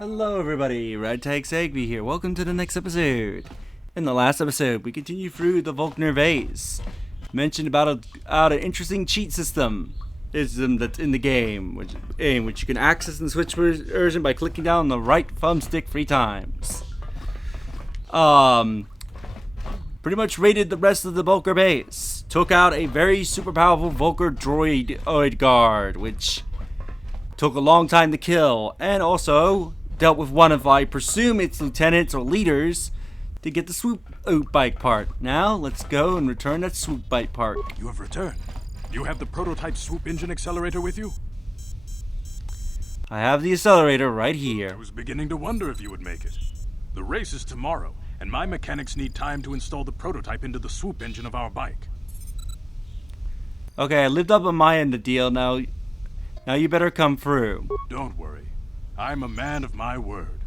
Hello everybody, RadTagSegby here. Welcome to the next episode. In the last episode, we continued through the Volkner vase. Mentioned about an interesting cheat system that's in the game, which you can access in the Switch version by clicking down the right thumbstick 3 times. Pretty much raided the rest of the Volker base. Took out a very super powerful Volker droid guard, which took a long time to kill, and also dealt with one of, I presume, its lieutenants or leaders to get the Swoop bike part. Now, let's go and return that Swoop bike part. You have returned. You have the prototype Swoop engine accelerator with you? I have the accelerator right here. I was beginning to wonder if you would make it. The race is tomorrow, and my mechanics need time to install the prototype into the Swoop engine of our bike. Okay, I lived up on my end of the deal. Now you better come through. Don't worry. I'm a man of my word.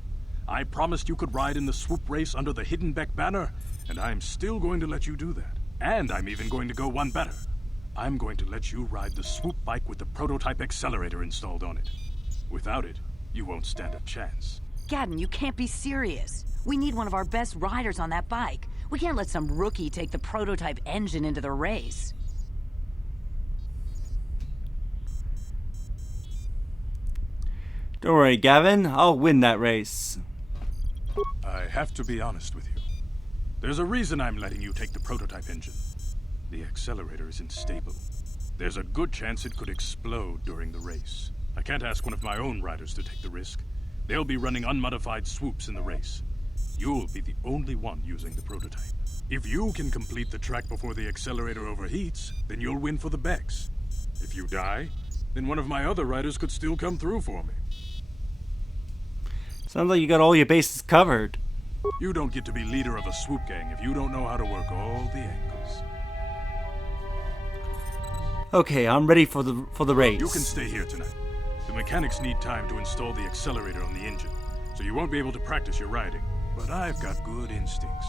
I promised you could ride in the Swoop race under the Hiddenbeck banner, and I'm still going to let you do that. And I'm even going to go one better. I'm going to let you ride the Swoop bike with the prototype accelerator installed on it. Without it, you won't stand a chance. Gadden, you can't be serious. We need one of our best riders on that bike. We can't let some rookie take the prototype engine into the race. Don't worry, Gavin. I'll win that race. I have to be honest with you. There's a reason I'm letting you take the prototype engine. The accelerator isn't stable. There's a good chance it could explode during the race. I can't ask one of my own riders to take the risk. They'll be running unmodified swoops in the race. You'll be the only one using the prototype. If you can complete the track before the accelerator overheats, then you'll win for the Becks. If you die, then one of my other riders could still come through for me. Sounds like you got all your bases covered. You don't get to be leader of a swoop gang if you don't know how to work all the angles. Okay, I'm ready for the race. You can stay here tonight. The mechanics need time to install the accelerator on the engine, so you won't be able to practice your riding. But I've got good instincts,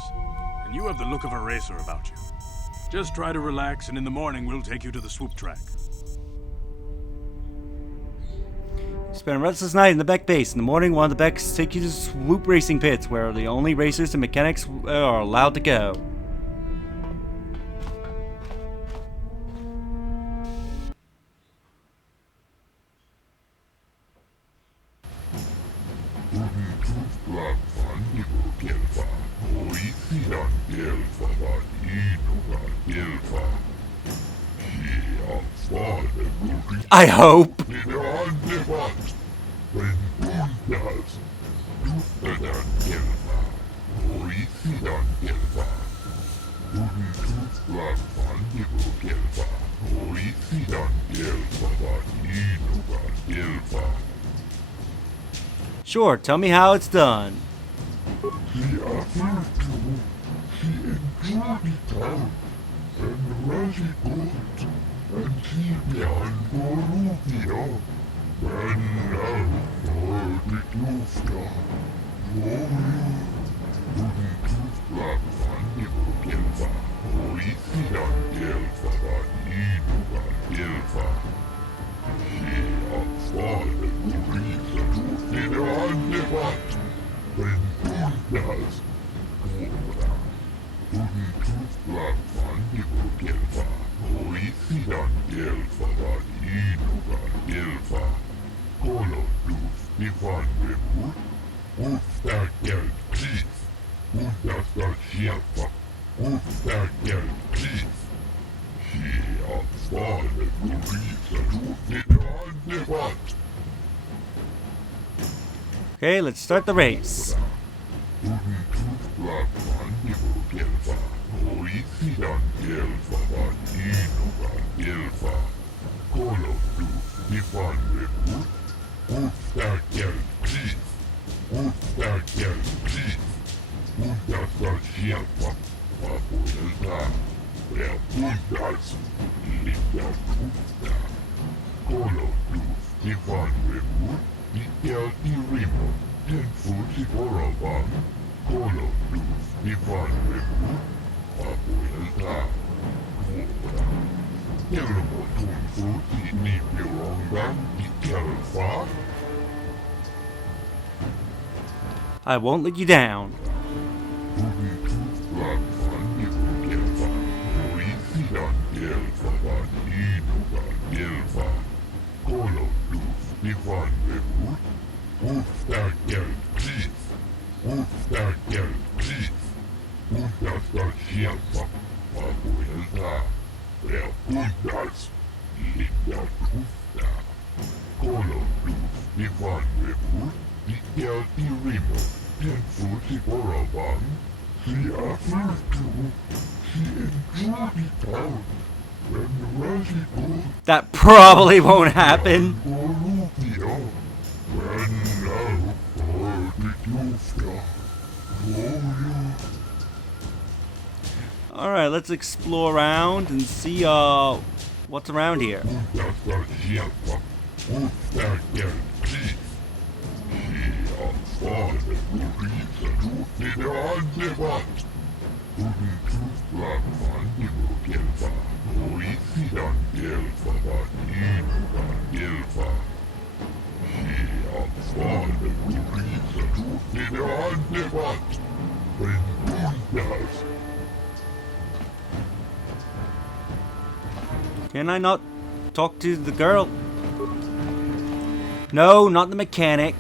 and you have the look of a racer about you. Just try to relax, and in the morning we'll take you to the swoop track. Spend a restless night in the Beck base. In the morning, one of the Becks take you to Swoop racing pits, where the only racers and mechanics are allowed to go. I hope. Sure, tell me how it's done. Okay, let's start the race. I won't let you down. That probably won't happen. Alright, let's explore around and see what's around here. Can I not talk to the girl? No, not the mechanic.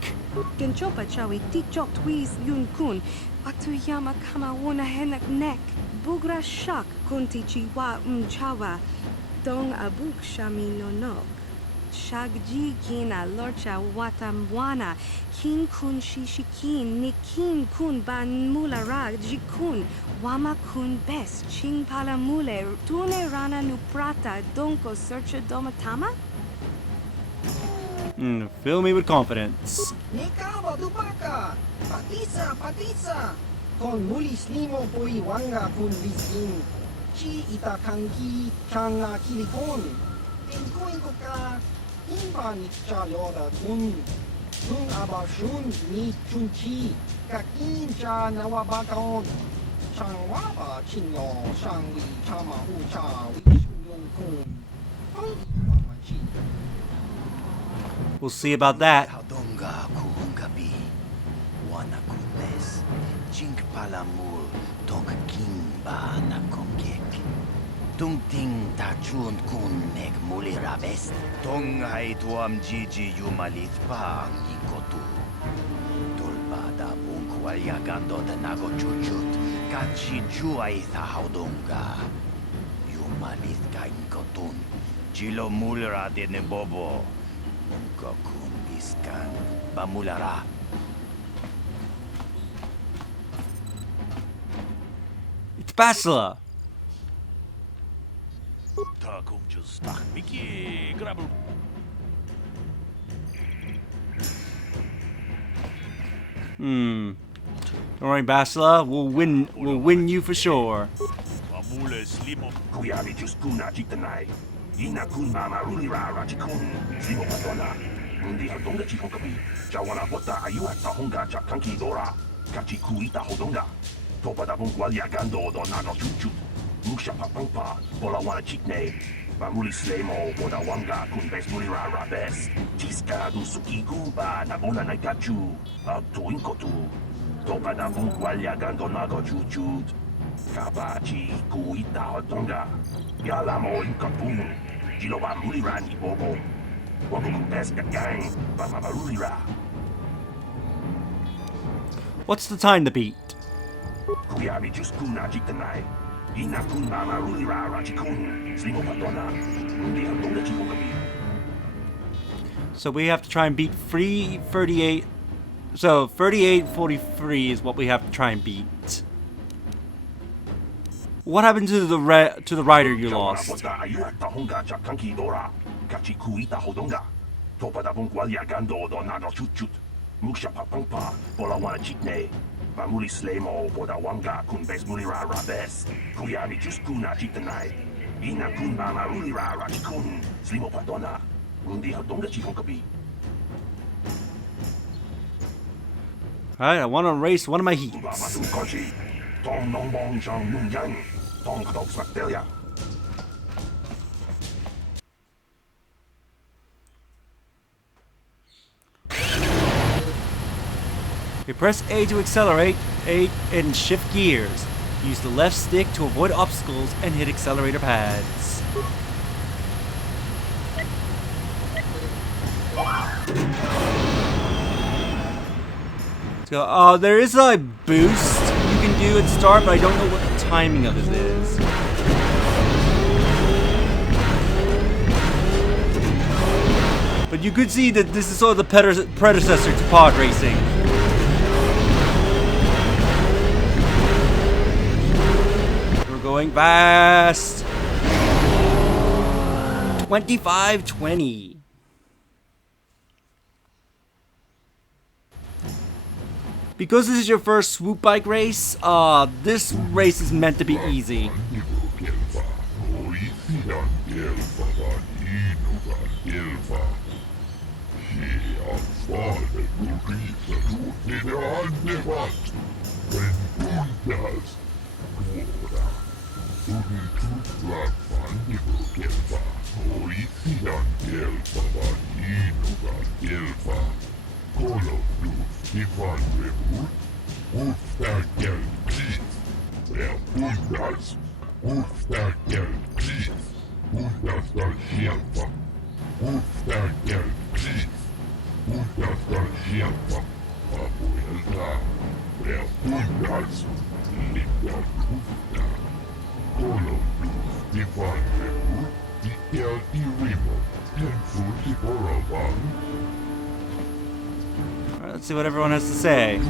Genchopa chawi tichok twiz yun kun. Atuyama kama wona henak nek. Bugra shak kunti chiwa chawa. Dong abuk shami nonok. Shagji kina lorcha watamwana. Kin kun shishikin. Nikin kun ban mulara jikun. Wama kun bes. Ching pala mule. Tune rana nuprata. Donko searcha domatama? Fill me with confidence. Nikawa dupaka, patisa, kon mulis limo poi wanga kun liskin, chi itakangi changa kilikon, inkuin kuka, imba nikcha yoda kun abashun ni chunchi, kakin cha nawabakon, changwaba chinyo, shangwi chama ucha, wishun kun, chi. We'll see about that. Haudonga kuhungabi, wana kunes, chink palamul, tok kimba na kongek. Tungting tachun kun nek mulirabest. Tong hai tuam jiji yumalit pa ang ikotu. Tulba da bunkwal yagando da nago chuchut, kachi jua itha haudonga. Yumalit ka inkotun, chilo mulira de bobo. Gokun biskan bamulara. It's Bastila. Takum just Mickey grabber. Don't worry, Bastila. We'll win you for sure. Mamule slimo. Kuyali juskuna jitanai. Ina kun mama rulira rachikun. Slimo patona. Mundi hadonga chikonkabi. Jawana bota ayu at tahonga chakanki dora. Kachi kuita hodonga. Topa da bungwal yagando do nano chuchut. Musha papangpa. Bola wana chikne. Bamuli slemo boda wanga kun bes mulira rabes. Chiska du suki kuba na bona naikachu. Abtu inkotu. Topa da bungwal yagando nago chuchut. Kabachi kuita hodonga. Yalamo inkapun. Jiloba mulira ni bobo. What's the time to beat? So we have to try and beat 3:38. So 38:43 is what we have to try and beat. What happened to the rider you lost? Kachikuita hodonga. Topa da bungwal yagando do nano chuchut. Musha papangpa, bola wana chikne. Bamuli slemo, boda wanga kun bes mulira rabes. Kuyami juskuna chitanai. Ina kun mama ulira rachikun. Slimo patona. Mundi hodonga chikonkabi. Alright, I want to race one of my heats. Tong nong bong shang nung yang. Tong kadok Bastila. You press A to accelerate, A and shift gears. Use the left stick to avoid obstacles and hit accelerator pads. So, there is a boost you can do at start, but I don't know what the timing of it is. But you could see that this is sort of the predecessor to pod racing. We're going fast. 25-20. Because this is your first swoop bike race, this race is meant to be easy. Alright, let's see what everyone has to say.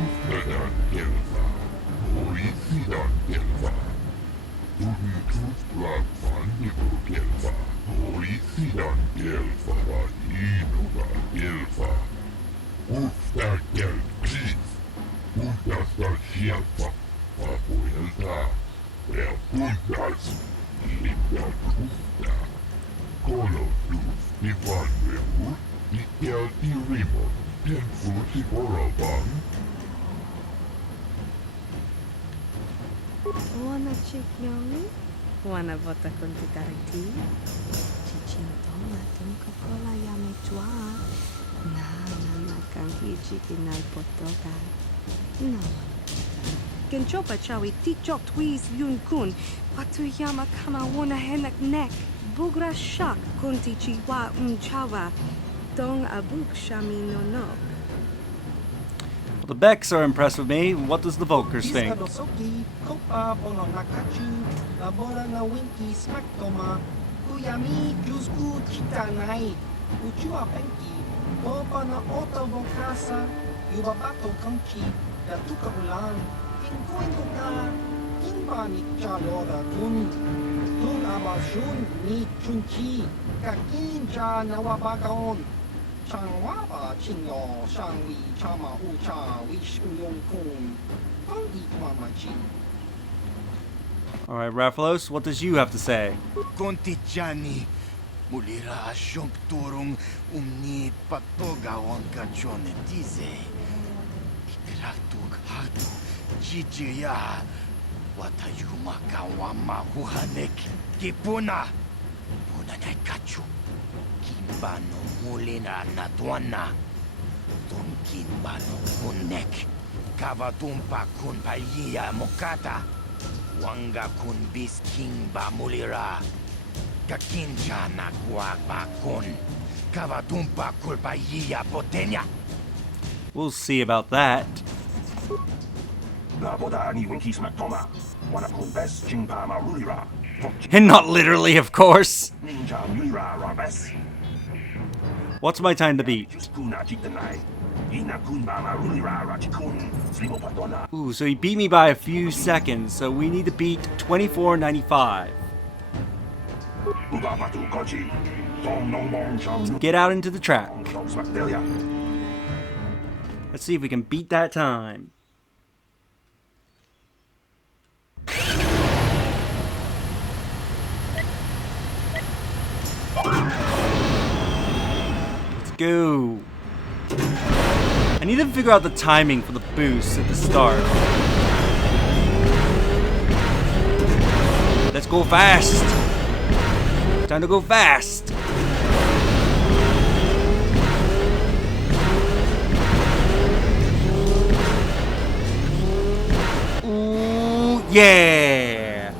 Wana chikyong, wana vota kontitariti, chichintonga tumkakola yametua, na kangi chikinal potoka, no. Kenchopa chawi tikchok tweez yun kun, patuyama kama wana henak nek, bugra shak kunti chiwa mchawa, dong abuk shami no no. Well, the Becks are impressed with me. What does the Volkers think? Iskadosoki, kopa bono nakachu, labora na winki smaktoma, kuyami jusku chitanai, uchua penki, opa na oto vokasa, yubabato kanki, datuka ulan, inkuin ka, inba ni chalora kun, tun abashun ni chunchi, kakin cha nawabagaon. Changwaba chinyo shangwi chama ucha wish uyong kun. Pangi mamachi. Alright, Raphalos, what does you have to say? Kontichani, mulira asyong turong umni patogawon ka chonetize. Ikratug hatu, chichiya, watayuma kawama huhanek, kipuna, puna na kachu. Kimbano mulina natuana, Don kimbano kunek, Kavatumpa kun paliya mokata, Wanga kun bis kimba mulira, Kakincha na guagba kun, Kavatumpa kulpaliya potenya. We'll see about that. And not literally, of course. What's my time to beat? Ooh, so he beat me by a few seconds, so we need to beat 24:95. So get out into the track. Let's see if we can beat that time. Let's go. I need to figure out the timing for the boost at the start. Let's go fast. Time to go fast. Yeah!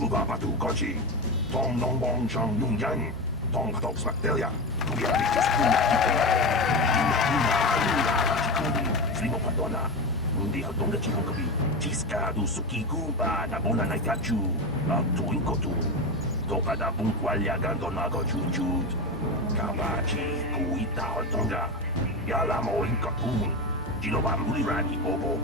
Uba batu kochi, tong nong bong chang nung yang, tong katok Bastila. Swimo patona, mundi hatong da chihong kabi, chiska du suki kuba na bona na kachu, ang tuing kotu. Toka da bungkwalya gando na go chujud. Kabachi kuita hotonga, yala mo inkapung, jiloba mulirani obo.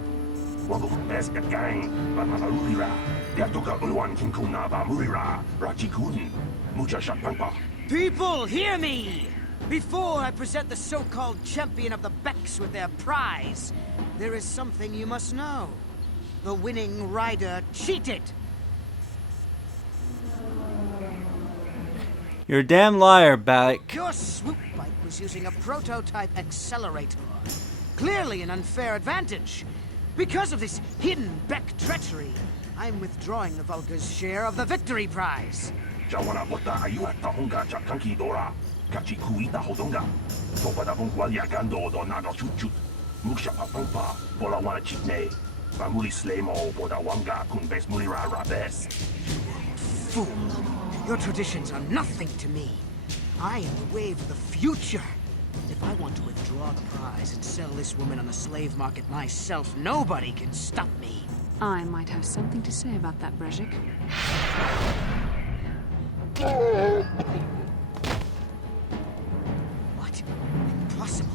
Wago peska gang, Bamarurira, Yatoka Ulwan Kinkuna Bamurira, Rachikun, Mucha Shapampa. People, hear me! Before I present the so-called champion of the Becks with their prize, there is something you must know. The winning rider cheated! You're a damn liar, Balak. Your swoop bike was using a prototype accelerator. Clearly an unfair advantage. Because of this hidden Beck treachery, I'm withdrawing the Vulgar's share of the victory prize. Jawana Bota Ayuata Honga Chakanki Dora, Kachi Kuita Hodonga, Topa da Bungwalia Gando Donado Chuchut, Musha Papampa, Bolawana Chitne, Bamuli Slemo, Bodawanga, Kunbes Mulira Rabes. Fool! Your traditions are nothing to me. I am the wave of the future. If I want to withdraw the prize and sell this woman on the slave market myself, nobody can stop me. I might have something to say about that, Brezhik. What? Impossible.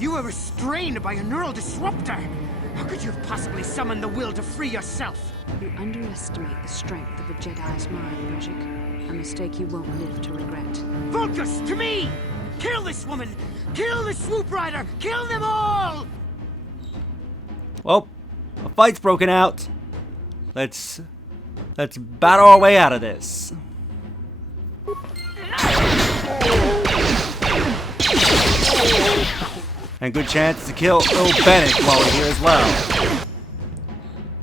You were restrained by a neural disruptor. How could you have possibly summoned the will to free yourself? You underestimate the strength of a Jedi's mind, Brezhik. A mistake you won't live to regret. Vulgus, to me! Kill this woman! Kill the swoop rider! Kill them all! Well, a fight's broken out. Let's battle our way out of this. And good chance to kill Earl Bennett while we're here as well.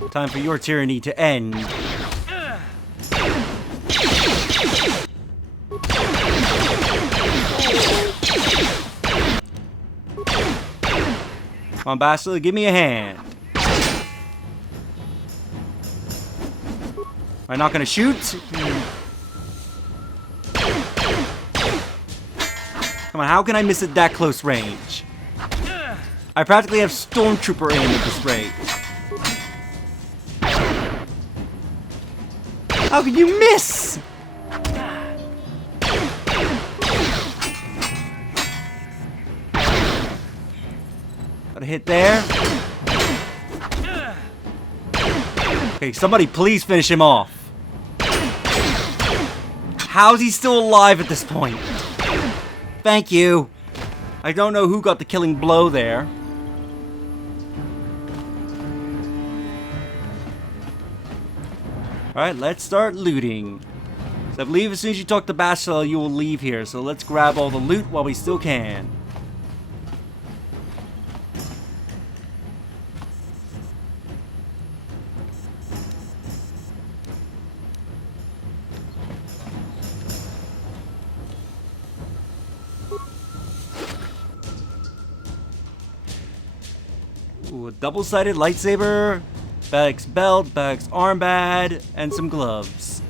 Time for your tyranny to end. Come on, Bastila, give me a hand. Am I not gonna shoot? Come on, how can I miss at that close range? I practically have stormtrooper aim at this rate. How can you miss? Got a hit there. Okay, somebody please finish him off. How's he still alive at this point? Thank you. I don't know who got the killing blow there. Alright, let's start looting. So I believe as soon as you talk to Bastila, you will leave here. So let's grab all the loot while we still can. Ooh, a double-sided lightsaber, Bag's belt, Bag's armband, and some gloves.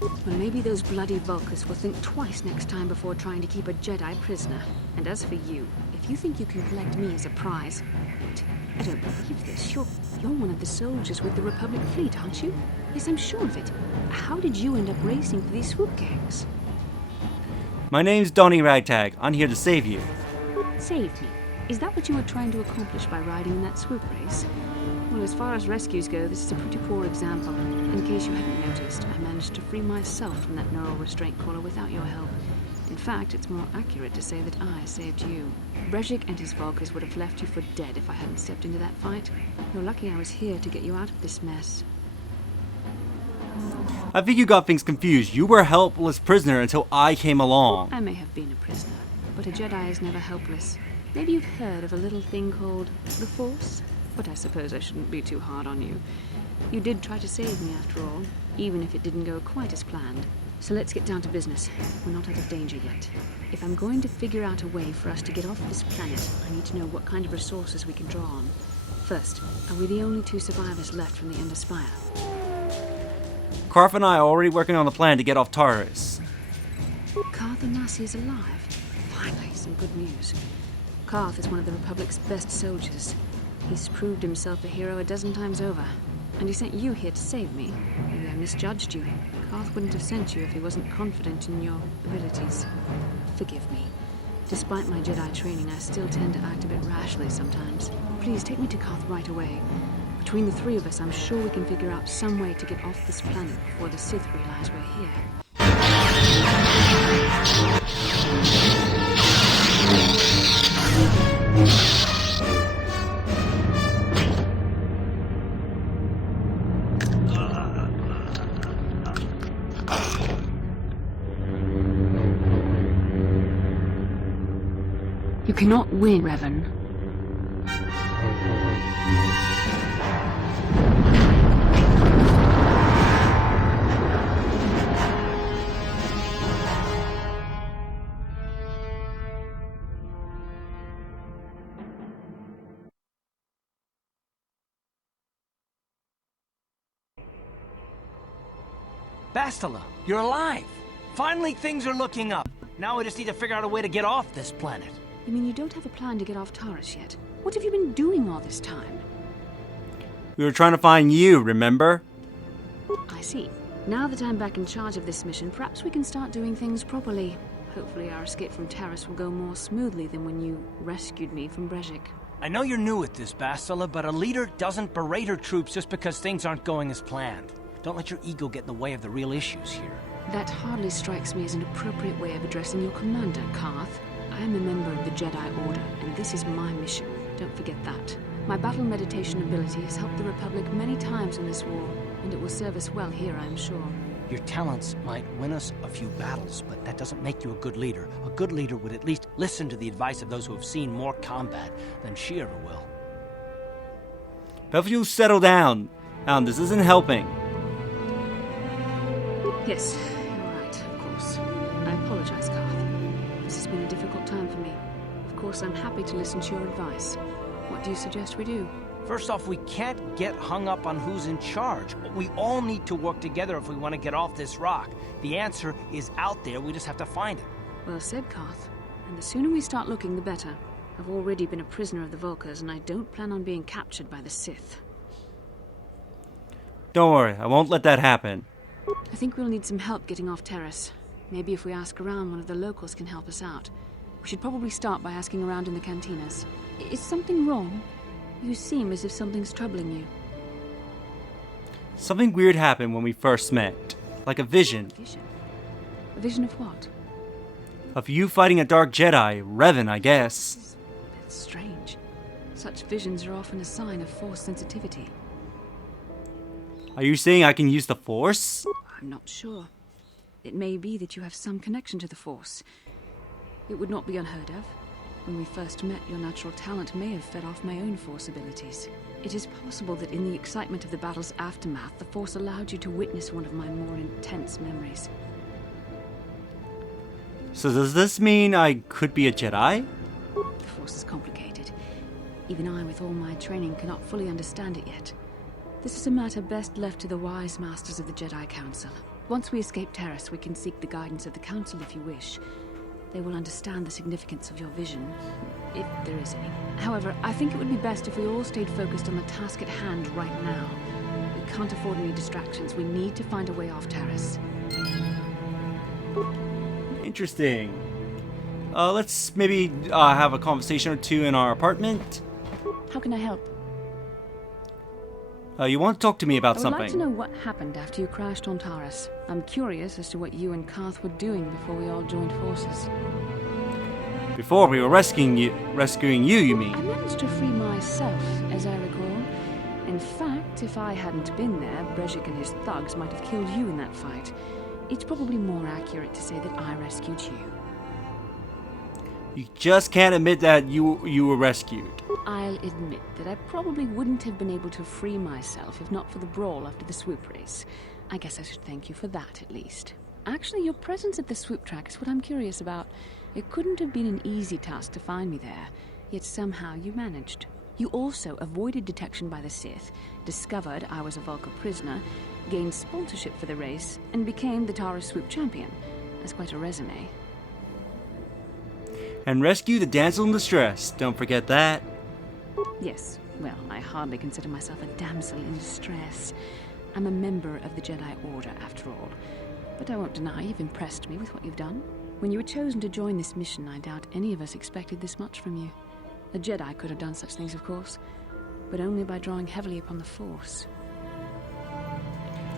Well, maybe those bloody Vulcans will think twice next time before trying to keep a Jedi prisoner. And as for you, if you think you can collect me as a prize... Wait, I don't believe this. You're one of the soldiers with the Republic fleet, aren't you? Yes, I'm sure of it. How did you end up racing for these swoop gangs? My name's Donnie Ragtag. I'm here to save you. Save me? Is that what you were trying to accomplish by riding in that swoop race? Well, as far as rescues go, this is a pretty poor example. In case you hadn't noticed, I managed to free myself from that neural restraint collar without your help. In fact, it's more accurate to say that I saved you. Brejik and his Volkers would have left you for dead if I hadn't stepped into that fight. You're lucky I was here to get you out of this mess. I think you got things confused. You were a helpless prisoner until I came along. I may have been a prisoner, but a Jedi is never helpless. Maybe you've heard of a little thing called the Force? But I suppose I shouldn't be too hard on you. You did try to save me after all, even if it didn't go quite as planned. So let's get down to business. We're not out of danger yet. If I'm going to figure out a way for us to get off this planet, I need to know what kind of resources we can draw on. First, are we the only 2 survivors left from the Ender Spire? Karth and I are already working on the plan to get off Taurus. Karth Onasi is alive. Finally, some good news. Karth is one of the Republic's best soldiers. He's proved himself a hero a dozen times over. And he sent you here to save me. Maybe I misjudged you. Karth wouldn't have sent you if he wasn't confident in your abilities. Forgive me. Despite my Jedi training, I still tend to act a bit rashly sometimes. Please take me to Karth right away. Between the 3 of us, I'm sure we can figure out some way to get off this planet before the Sith realize we're here. You cannot win, Revan. Bastila, you're alive! Finally, things are looking up. Now we just need to figure out a way to get off this planet. You mean you don't have a plan to get off Taurus yet? What have you been doing all this time? We were trying to find you, remember? I see. Now that I'm back in charge of this mission, perhaps we can start doing things properly. Hopefully our escape from Taurus will go more smoothly than when you rescued me from Brejik. I know you're new at this, Bastila, but a leader doesn't berate her troops just because things aren't going as planned. Don't let your ego get in the way of the real issues here. That hardly strikes me as an appropriate way of addressing your commander, Karth. I am a member of the Jedi Order, and this is my mission. Don't forget that. My battle meditation ability has helped the Republic many times in this war, and it will serve us well here, I am sure. Your talents might win us a few battles, but that doesn't make you a good leader. A good leader would at least listen to the advice of those who have seen more combat than she ever will. Both of you settle down. This isn't helping. Yes, you're right, of course. I apologize, Karth. This has been a difficult time for me. Of course, I'm happy to listen to your advice. What do you suggest we do? First off, we can't get hung up on who's in charge. We all need to work together if we want to get off this rock. The answer is out there, we just have to find it. Well said, Karth. And the sooner we start looking, the better. I've already been a prisoner of the Volkers, and I don't plan on being captured by the Sith. Don't worry, I won't let that happen. I think we'll need some help getting off Taurus. Maybe if we ask around, one of the locals can help us out. We should probably start by asking around in the cantinas. Is something wrong? You seem as if something's troubling you. Something weird happened when we first met. Like a vision. Vision? A vision of what? Of you fighting a dark Jedi. Revan, I guess. That's strange. Such visions are often a sign of Force sensitivity. Are you saying I can use the Force? I'm not sure. It may be that you have some connection to the Force. It would not be unheard of. When we first met, your natural talent may have fed off my own Force abilities. It is possible that in the excitement of the battle's aftermath, the Force allowed you to witness one of my more intense memories. So does this mean I could be a Jedi? The Force is complicated. Even I, with all my training, cannot fully understand it yet. This is a matter best left to the wise masters of the Jedi Council. Once we escape Taurus, we can seek the guidance of the Council if you wish. They will understand the significance of your vision, if there is any. However, I think it would be best if we all stayed focused on the task at hand right now. We can't afford any distractions. We need to find a way off Taurus. Interesting. Let's maybe have a conversation or two in our apartment. How can I help? You want to talk to me about I would something? like to know what happened after you crashed on Taurus. I'm curious as to what you and Karth were doing before we all joined forces. Before we were rescuing you, you mean? I managed to free myself, as I recall. In fact, if I hadn't been there, Brezhik and his thugs might have killed you in that fight. It's probably more accurate to say that I rescued you. You just can't admit that you were rescued. I'll admit that I probably wouldn't have been able to free myself if not for the brawl after the Swoop race. I guess I should thank you for that, at least. Actually, your presence at the Swoop track is what I'm curious about. It couldn't have been an easy task to find me there, yet somehow you managed. You also avoided detection by the Sith, discovered I was a Vulcan prisoner, gained sponsorship for the race, and became the Taurus Swoop champion. That's quite a resume. And rescue the damsel in distress. Don't forget that. Yes, well, I hardly consider myself a damsel in distress. I'm a member of the Jedi Order, after all. But I won't deny you've impressed me with what you've done. When you were chosen to join this mission, I doubt any of us expected this much from you. A Jedi could have done such things, of course, but only by drawing heavily upon the Force.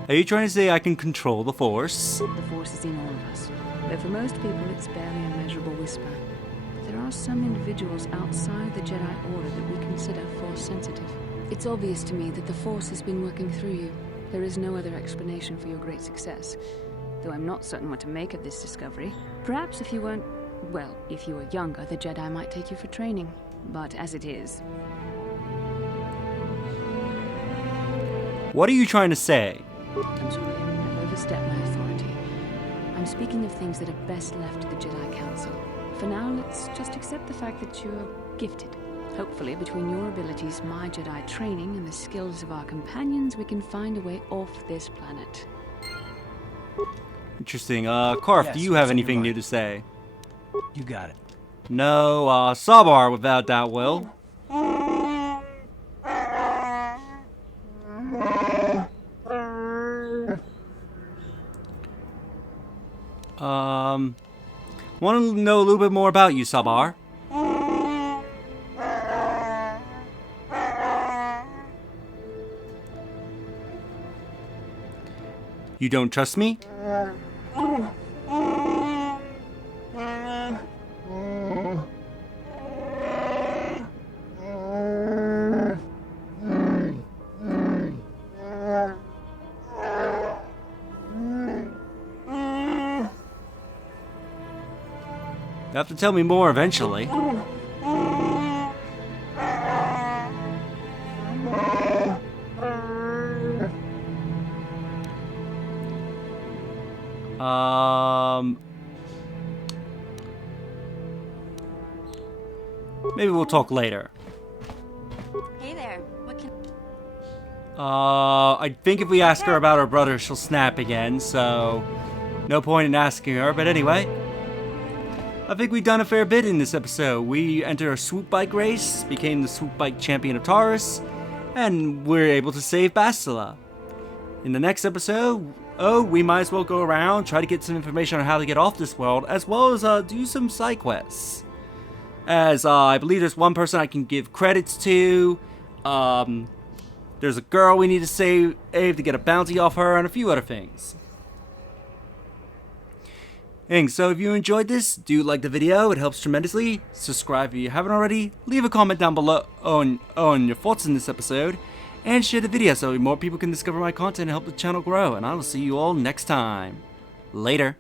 Are you trying to say I can control the Force? The Force is in all of us, though for most people it's barely a measurable whisper. There are some individuals outside the Jedi Order that we consider Force-sensitive. It's obvious to me that the Force has been working through you. There is no other explanation for your great success, though I'm not certain what to make of this discovery. Perhaps if you weren't... well, if you were younger, the Jedi might take you for training. But as it is... What are you trying to say? I'm sorry, I've overstepped my authority. I'm speaking of things that are best left to the Jedi Council. For now, let's just accept the fact that you're gifted. Hopefully, between your abilities, my Jedi training, and the skills of our companions, we can find a way off this planet. Interesting. Karth, Yes, do you have what's on your anything new mind? to say? You got it. No, Sabar without doubt will. Want to know a little bit more about you, Sabar? You don't trust me? You have to tell me more eventually. Maybe we'll talk later. Hey there. What can... I think if we ask her about her brother, she'll snap again, so no point in asking her, but anyway. I think we've done a fair bit in this episode. We entered a swoop bike race, became the swoop bike champion of Taurus, and we're able to save Bastila. In the next episode, we might as well go around, try to get some information on how to get off this world, as well as do some side quests. As I believe there's one person I can give credits to. There's a girl we need to save to get a bounty off her, and a few other things. So if you enjoyed this, do like the video, it helps tremendously. Subscribe if you haven't already, leave a comment down below on your thoughts in this episode, and share the video so more people can discover my content and help the channel grow, and I will see you all next time. Later.